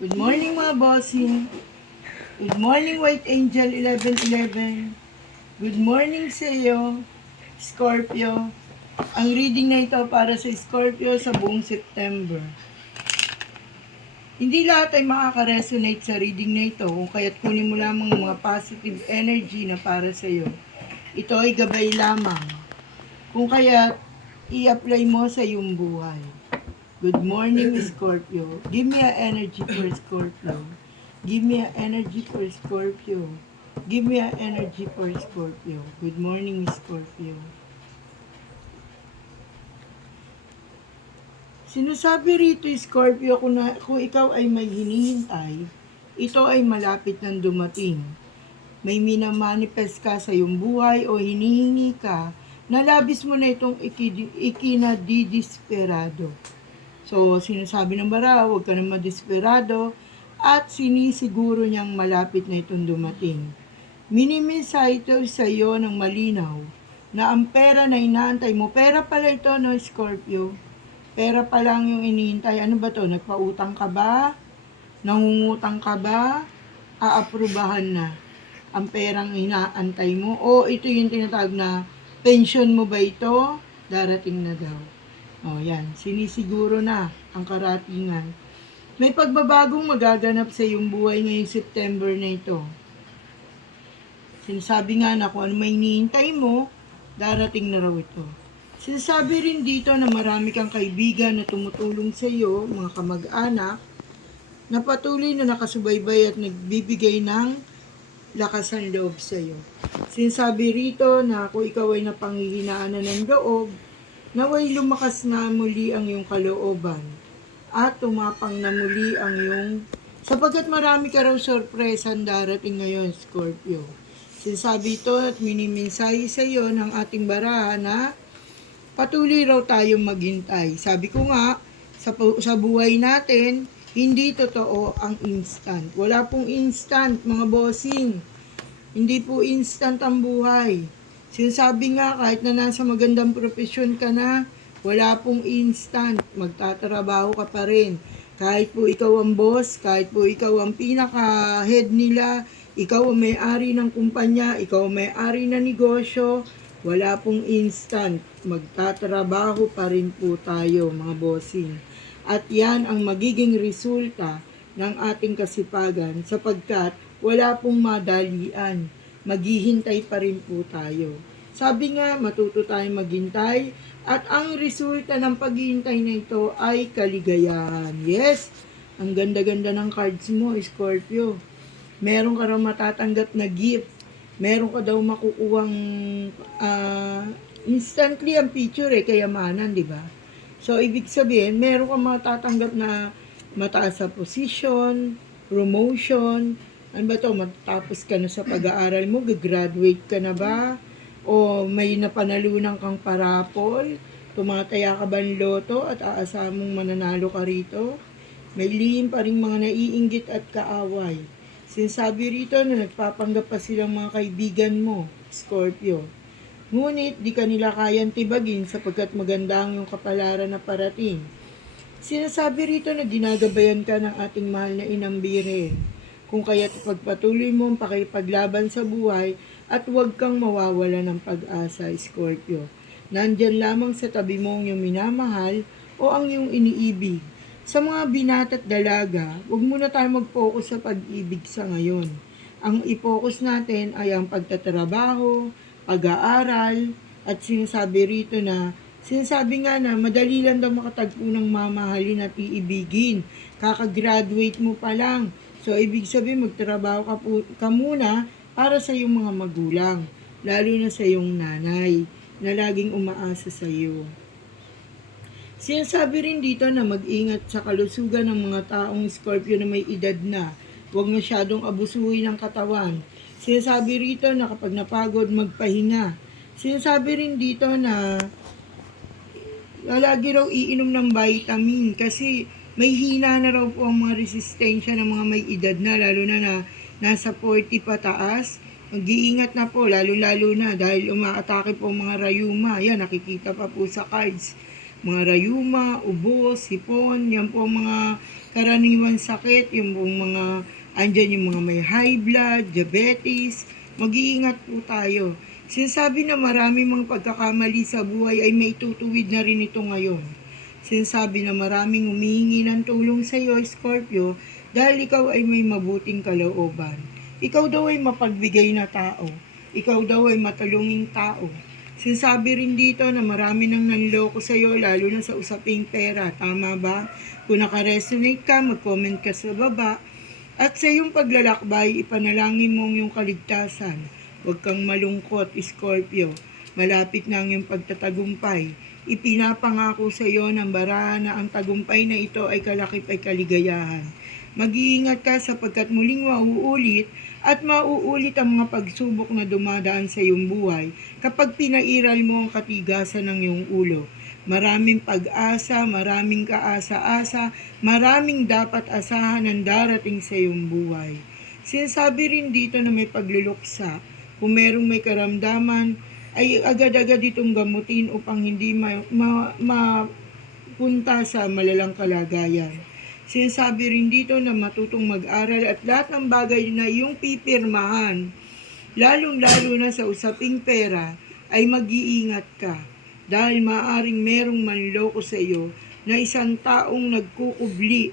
Good morning mga bossing. Good morning White Angel 1111. Good morning sa iyo, Scorpio. Ang reading na ito para sa Scorpio sa buong September. Hindi lahat ay makaka-resonate sa reading na ito kung kaya't kunin mo lamang mga positive energy na para sa iyo. Ito ay gabay lamang. Kung kaya't i-apply mo sa iyong buhay. Good morning, Scorpio. Give me an energy for Scorpio. Give me an energy for Scorpio. Give me an energy for Scorpio. Good morning, Scorpio. Sinasabi rito, Scorpio, kung ikaw ay may hinihintay, ito ay malapit ng dumating. May minamanifest ka sa iyong buhay o hinihingi ka, nalabis mo na itong ikinadidisperado. So, sinasabi ng bara, huwag ka na madesperado at sinisiguro niyang malapit na itong dumating. Minimisa ito sa iyo ng malinaw na ang pera na inaantay mo, pera pala ito, no, Scorpio? Pera pa lang yung iniintay. Ano ba to? Nagpautang ka ba? Nangungutang ka ba? Aaprubahan na ang perang inaantay mo? O ito yung tinatawag na pension mo ba ito? Darating na daw. O yan, sinisiguro na ang karatingan. May pagbabagong magaganap sa iyong buhay ngayong September na ito. Sinasabi nga na kung ano may hinihintay mo, darating na raw ito. Sinasabi rin dito na marami kang kaibigan na tumutulong sa iyo, mga kamag-anak, na patuloy na nakasubaybay at nagbibigay ng lakas ng loob sa iyo. Sinasabi rito na kung ikaw ay napanghihinaan na ng loob, naway lumakas na muli ang iyong kalooban at tumapang na muli ang iyong sapagkat marami ka raw sorpresang darating ngayon, Scorpio. Sinasabi ito at minimensahe sa iyo ng ating baraha na patuloy raw tayong maghintay. Sabi ko nga, sa buhay natin, hindi totoo ang instant. Wala pong instant, mga bossing. Hindi po instant ang buhay. Sinasabi nga, kahit na nasa magandang profesyon ka na, wala pong instant. Magtatrabaho ka pa rin. Kahit po ikaw ang boss, kahit po ikaw ang pinaka-head nila, ikaw ang may-ari ng kumpanya, ikaw ang may-ari ng negosyo, wala pong instant. Magtatrabaho pa rin po tayo, mga bossing. At yan ang magiging resulta ng ating kasipagan sapagkat wala pong madalian. Maghihintay pa rin po tayo. Sabi nga, matuto tayong maghintay at ang resulta ng paghihintay na ito ay kaligayahan. Yes, ang ganda-ganda ng cards mo, Scorpio. Meron ka raw matatanggap na gift. Meron ka daw makukuhang instantly ang picture kayamanan, di ba? So, ibig sabihin, meron ka matatanggap na mataas sa position, promotion, ano ba to, matapos ka na sa pag-aaral mo, gagraduate ka na ba? O may napanalunan kang parapol, tumataya ka ba ng loto at aasahan mong mananalo ka rito? May lihim pa rin mga naiinggit at kaaway. Sinasabi rito na nagpapanggap pa silang mga kaibigan mo, Scorpio. Ngunit di ka nila kayang tibagin sapagkat maganda ang iyong kapalaran na parating. Sinasabi rito na ginagabayan ka ng ating mahal na Inang Birhen. Kung kaya't pagpatuloy mo ang pakipaglaban sa buhay at huwag kang mawawala ng pag-asa, Scorpio. Nandyan lamang sa tabi mo ang iyong minamahal o ang iyong iniibig. Sa mga binata at dalaga, huwag muna tayo mag-focus sa pag-ibig sa ngayon. Ang i-focus natin ay ang pagtatrabaho, pag-aaral, at sinasabi nga na madali lang daw makatagpo ng mamahalin at iibigin. Kakagraduate mo pa lang. So, ibig sabihin, magtrabaho ka muna para sa iyong mga magulang, lalo na sa iyong nanay, na laging umaasa sa iyo. Sinasabi rin dito na mag-ingat sa kalusugan ng mga taong Scorpio na may edad na. Huwag masyadong abusuhin ang katawan. Sinasabi rito na kapag napagod, magpahinga. Sinasabi rin dito na lagi raw iinom ng vitamin kasi may hina na raw po ang mga resistensya ng mga may edad na, lalo na nasa 40 pataas. Mag-iingat na po, lalo na dahil umaatake po ang mga rayuma. Yan, nakikita pa po sa cards. mga rayuma, ubo, sipon, yan po ang mga karaniwan sakit, yung pong mga, andyan yung mga may high blood, diabetes, mag-iingat po tayo. Sinasabi na marami mga pagkakamali sa buhay ay may tutuwid na rin ito ngayon. Sinasabi na maraming humihingi ng tulong sa iyo, Scorpio, dahil ikaw ay may mabuting kalooban. Ikaw daw ay mapagbigay na tao. Ikaw daw ay matulunging tao. Sinasabi rin dito na marami nang nanloko sa iyo, lalo na sa usaping pera. Tama ba? Kung nakaresonate ka, mag-comment ka sa baba. At sa iyong paglalakbay, ipanalangin mo ang iyong kaligtasan. Huwag kang malungkot, Scorpio. Malapit na ang iyong pagtatagumpay. Ipinapangako sa iyo ng barahan na ang tagumpay na ito ay kalakip ay kaligayahan. Mag-iingat ka sapagkat muling mauulit at mauulit ang mga pagsubok na dumadaan sa iyong buhay kapag pinairal mo ang katigasan ng iyong ulo. Maraming pag-asa, maraming kaasa-asa, maraming dapat asahan ang darating sa iyong buhay. Sinasabi rin dito na may pagluluksa. Kung merong may karamdaman, ay agad-agad itong gamutin upang hindi mapunta sa malalang kalagayan. Sinasabi rin dito na matutong mag-aral at lahat ng bagay na iyong pipirmahan, lalong-lalo na sa usaping pera, ay mag-iingat ka. Dahil maaring merong manloko sa iyo na isang taong nagkukubli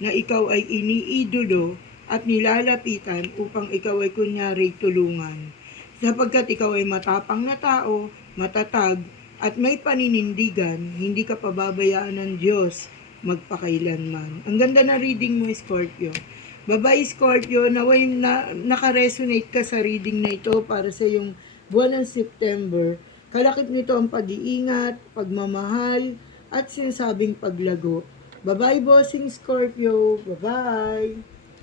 na ikaw ay iniidolo at nilalapitan upang ikaw ay kunyari tulungan. Sapagkat ikaw ay matapang na tao, matatag, at may paninindigan, hindi ka pababayaan ng Diyos magpakailanman. Ang ganda na reading mo, Scorpio. Bye-bye, Scorpio. Naway nakaresonate ka sa reading na ito para sa yung buwan ng September. Kalakip nito ang pag-iingat, pagmamahal, at sinasabing paglago. Bye-bye, bossing Scorpio. Bye-bye.